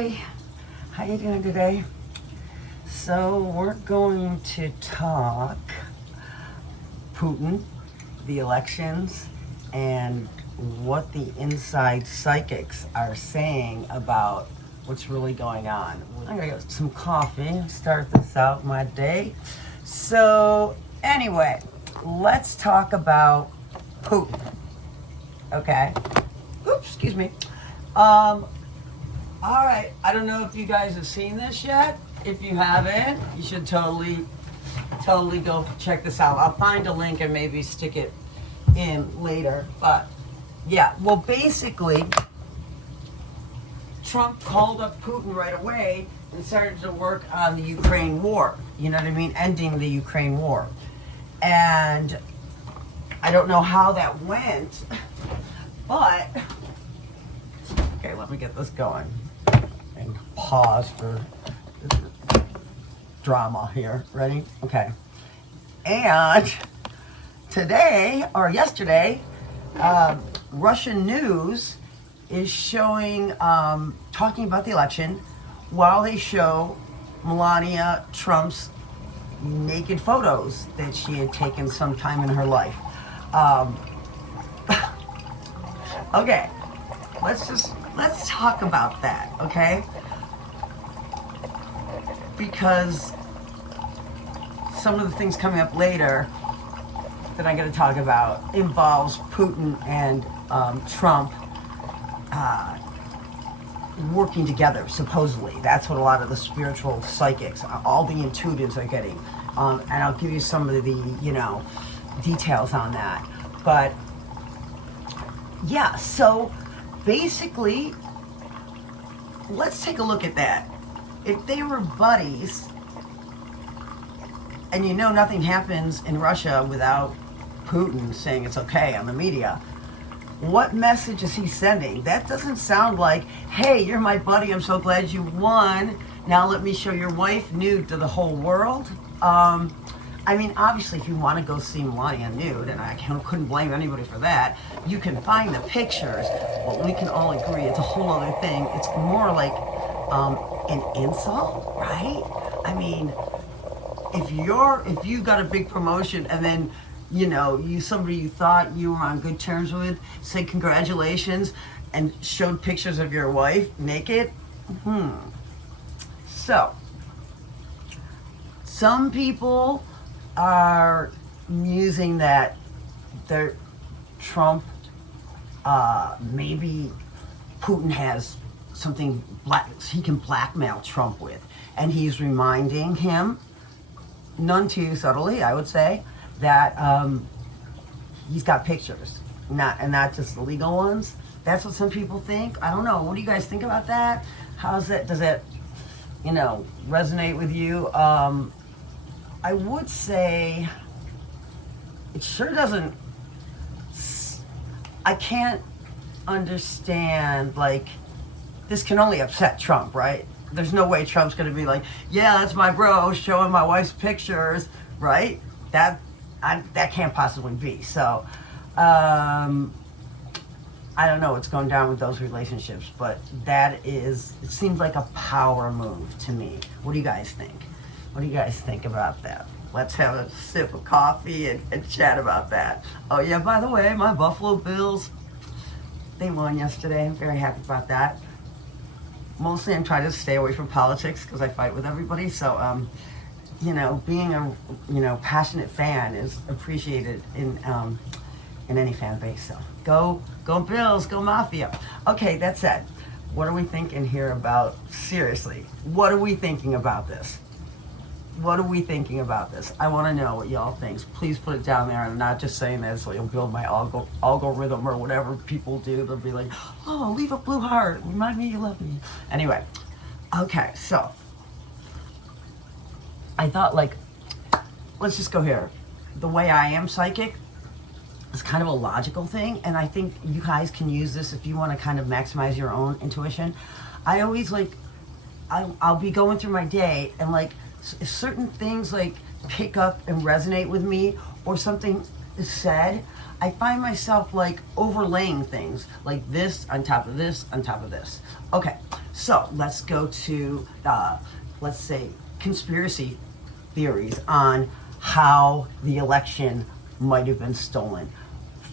everybody. How you doing today? So we're going to talk Putin, the elections, and what the inside psychics are saying about what's really going on. I'm gonna get some coffee, start this out my day. So anyway, let's talk about Putin. Okay. Oops, excuse me. All right, I don't know if you guys have seen this yet. If you haven't, you should totally go check this out. I'll find a link and maybe stick it in later. But yeah, well, basically, Trump called up Putin right away and started to work on the Ukraine war. You know what I mean? Ending the Ukraine war. And I don't know how that went, but okay, let me get this going and pause for drama here. Ready? Okay. And today, or yesterday, Russian news is showing, talking about the election while they show Melania Trump's naked photos that she had taken sometime in her life. Okay, let's talk about that, okay? Because some of the things coming up later that I'm going to talk about involves Putin and Trump working together, supposedly. That's what a lot of the spiritual psychics, all the intuitives are getting. And I'll give you some of the, details on that. But yeah, so basically, let's take a look at that. If they were buddies, and nothing happens in Russia without Putin saying it's okay on the media, what message is he sending? That doesn't sound like, hey, you're my buddy, I'm so glad you won, now let me show your wife nude to the whole world. I mean, obviously, if you want to go see Melania nude, and I couldn't blame anybody for that, you can find the pictures, but we can all agree it's a whole other thing. It's more like an insult, right? I mean, if you got a big promotion and then somebody you thought you were on good terms with said congratulations and showed pictures of your wife naked, So some people are musing that Trump, maybe Putin has something he can blackmail Trump with, and he's reminding him, none too subtly, I would say, that he's got pictures, not just the legal ones. That's what some people think. I don't know. What do you guys think about that? Does that resonate with you? I would say it sure doesn't. I can't understand, this can only upset Trump, right? There's no way Trump's going to be like, yeah, that's my bro showing my wife's pictures, right? That can't possibly be. So, I don't know what's going down with those relationships, but it seems like a power move to me. What do you guys think? What do you guys think about that? Let's have a sip of coffee and chat about that. Oh yeah, by the way, my Buffalo Bills, they won yesterday. I'm very happy about that. Mostly I'm trying to stay away from politics because I fight with everybody. So, being a passionate fan is appreciated in any fan base. So go Bills, go Mafia. Okay, that said, what are we thinking here about, seriously, what are we thinking about this? What are we thinking about this? I want to know what y'all think. Please put it down there. I'm not just saying that so you'll build my algorithm or whatever people do. They'll be like, oh, leave a blue heart. Remind me you love me. Anyway, okay, so I thought, let's just go here. The way I am psychic is kind of a logical thing, and I think you guys can use this if you want to kind of maximize your own intuition. I always I'll be going through my day, and if certain things pick up and resonate with me, or something is said, I find myself like overlaying things like this on top of this on top of this. Okay, so let's go to, let's say, conspiracy theories on how the election might have been stolen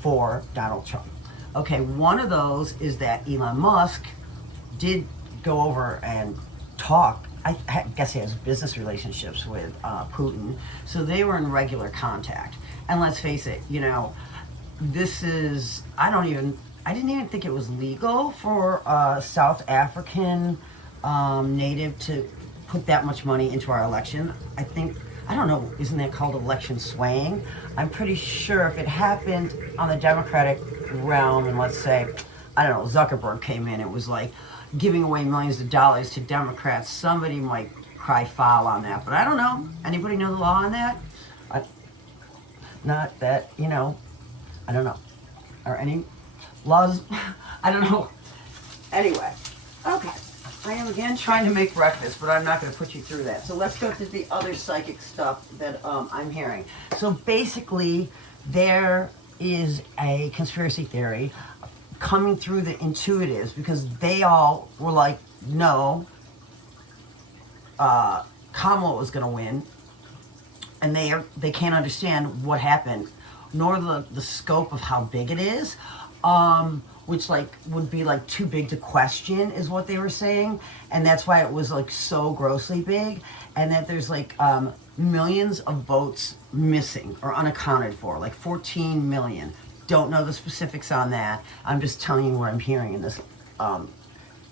for Donald Trump. Okay, one of those is that Elon Musk did go over and talk. I guess he has business relationships with Putin, so they were in regular contact. And let's face it, you know, this is, I didn't even think it was legal for a South African native to put that much money into our election. I don't know, isn't that called election swaying? I'm pretty sure if it happened on the Democratic realm, and let's say, I don't know, Zuckerberg came in, it was like giving away millions of dollars to Democrats, somebody might cry foul on that. But I don't know. Anybody know the law on that? Not that, you know, I don't know. Or any laws? I don't know. Anyway, okay. I am again trying to make breakfast, but I'm not going to put you through that. So let's go to the other psychic stuff that I'm hearing. So basically, there is a conspiracy theory coming through the intuitives because they all were like, no, Kamala was going to win, and they can't understand what happened, nor the scope of how big it is. Which like would be like too big to question is what they were saying, and that's why it was like so grossly big, and that there's like millions of votes missing or unaccounted for, like 14 million. Don't know the specifics on that. I'm just telling you what I'm hearing in this.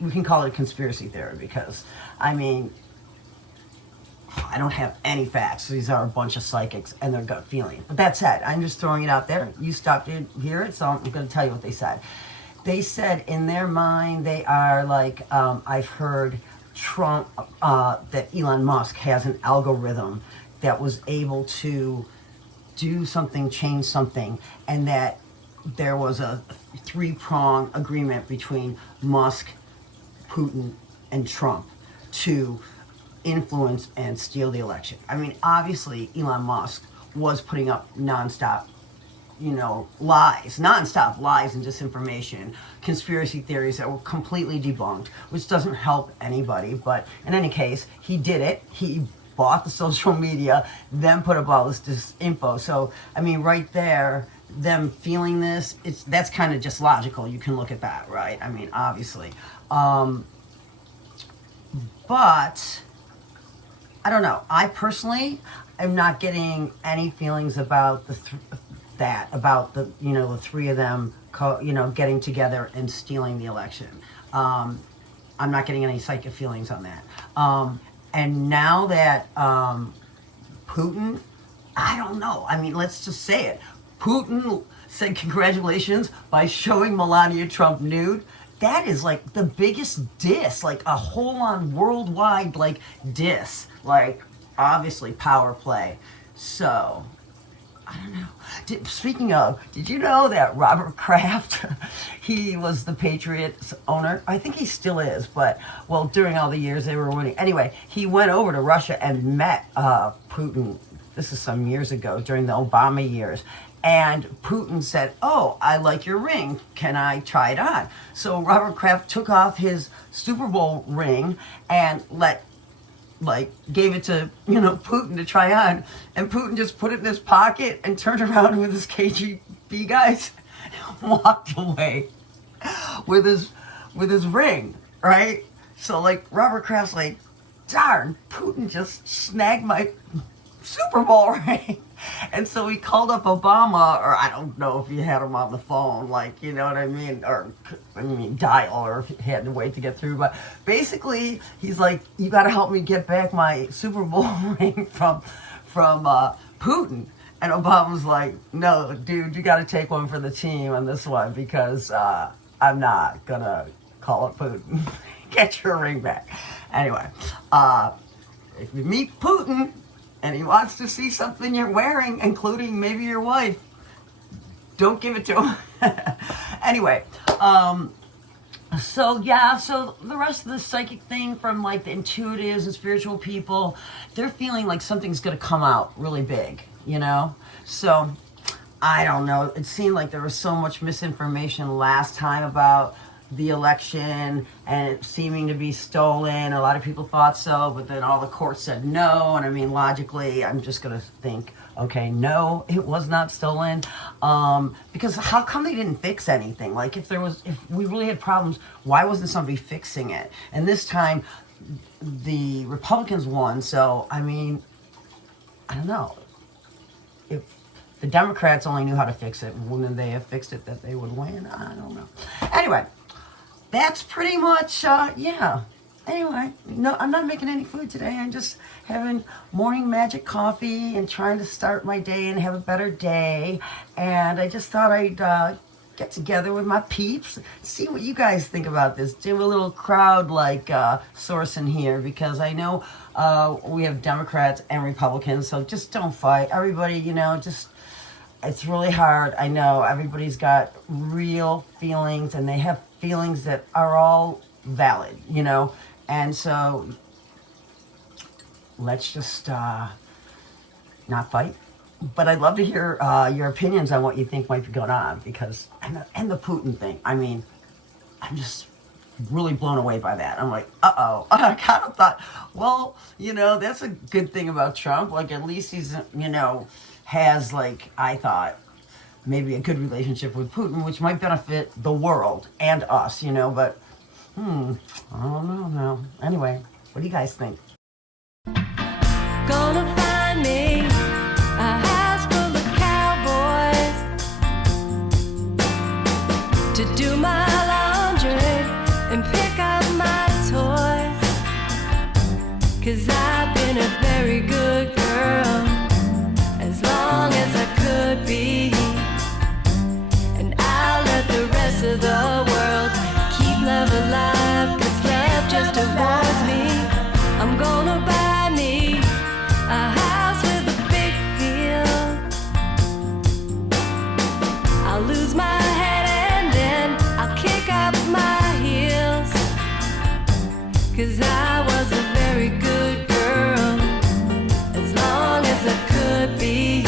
We can call it a conspiracy theory because, I mean, I don't have any facts. These are a bunch of psychics and their gut feeling. But that said, I'm just throwing it out there. You stopped to hear it, so I'm going to tell you what they said. They said in their mind they are like, I've heard Trump, that Elon Musk has an algorithm that was able to do something, change something, and that there was a three-prong agreement between Musk, Putin, and Trump to influence and steal the election. I mean, obviously, Elon Musk was putting up nonstop, you know, nonstop lies and disinformation, conspiracy theories that were completely debunked, which doesn't help anybody. But in any case, he did it. He bought the social media, then put up all this disinfo. So, I mean, right there, them feeling this, that's kind of just logical. You can look at that, right? I mean, obviously. But I don't know. I personally am not getting any feelings about about the three of them getting together and stealing the election. I'm not getting any psychic feelings on that. And now that Putin, I don't know. I mean, let's just say it. Putin said congratulations by showing Melania Trump nude. That is like the biggest diss, like a whole on worldwide like diss. Like, obviously power play. So, I don't know. Speaking of, did you know that Robert Kraft, he was the Patriots owner? I think he still is, but, well, during all the years they were winning. Anyway, he went over to Russia and met Putin. This is some years ago, during the Obama years. And Putin said, oh, I like your ring. Can I try it on? So Robert Kraft took off his Super Bowl ring and gave it to, Putin to try on. And Putin just put it in his pocket and turned around with his KGB guys and walked away with his ring, right? So, Robert Kraft's like, darn, Putin just snagged my Super Bowl ring. And so he called up Obama, or I don't know if he had him on the phone, you know what I mean? Or, dial, or if he had to wait to get through. But basically, he's like, you got to help me get back my Super Bowl ring from Putin. And Obama's like, no, dude, you got to take one for the team on this one because I'm not going to call up Putin. Get your ring back. Anyway, if you meet Putin and he wants to see something you're wearing, including maybe your wife, don't give it to him. Anyway, so the rest of the psychic thing from the intuitives and spiritual people, they're feeling like something's going to come out really big, So I don't know. It seemed like there was so much misinformation last time about the election and it seeming to be stolen. A lot of people thought so, but then all the courts said no. And I mean, logically, I'm just going to think, okay, no, it was not stolen. Because how come they didn't fix anything? Like if we really had problems, why wasn't somebody fixing it? And this time, the Republicans won. So, I mean, I don't know. If the Democrats only knew how to fix it, wouldn't they have fixed it that they would win? I don't know. Anyway, that's pretty much, yeah. Anyway, no, I'm not making any food today. I'm just having morning magic coffee and trying to start my day and have a better day. And I just thought I'd get together with my peeps, see what you guys think about this. Do a little crowd source in here because I know we have Democrats and Republicans, so just don't fight. Everybody, it's really hard. I know everybody's got real feelings and they have feelings that are all valid, and so let's just not fight. But I'd love to hear your opinions on what you think might be going on because, and the Putin thing. I mean, I'm just really blown away by that. I'm like, uh-oh. I kind of thought, well, that's a good thing about Trump. Like, at least he's, has, I thought, maybe a good relationship with Putin, which might benefit the world and us, but, I don't know now. Anyway, what do you guys think? Gonna find me a house full of cowboys to do my laundry and pick up my toys, 'cause I've been a very good girl as long as I could be, and I'll let the rest of the world keep love alive, 'cause love just awards me. I'm gonna buy me a house with a big field. I'll lose my head and then I'll kick up my heels, 'cause I was a very good girl as long as I could be,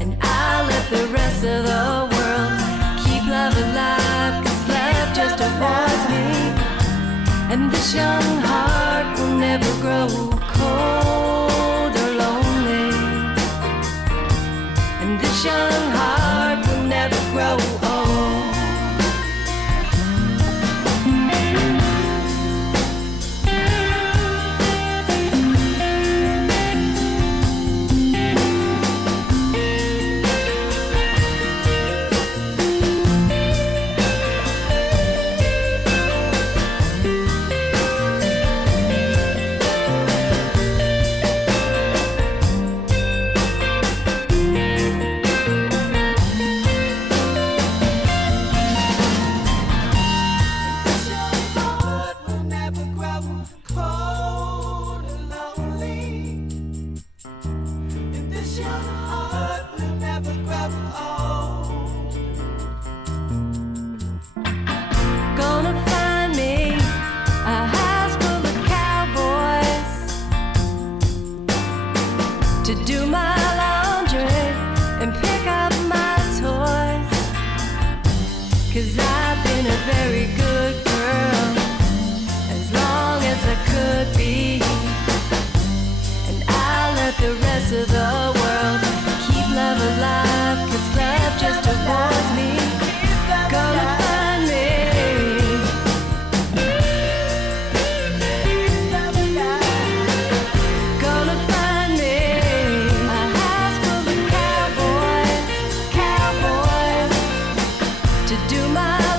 and I'll let the rest of the world keep love alive, 'cause love just awards me, and this young heart will never grow cold or lonely, and this young heart will never grow old. To do my laundry and pick up my toys, 'cause I've been a very good girl as long as I could be, and I'll let the rest of the world keep love alive, 'cause love just awards me. Gonna find me to do my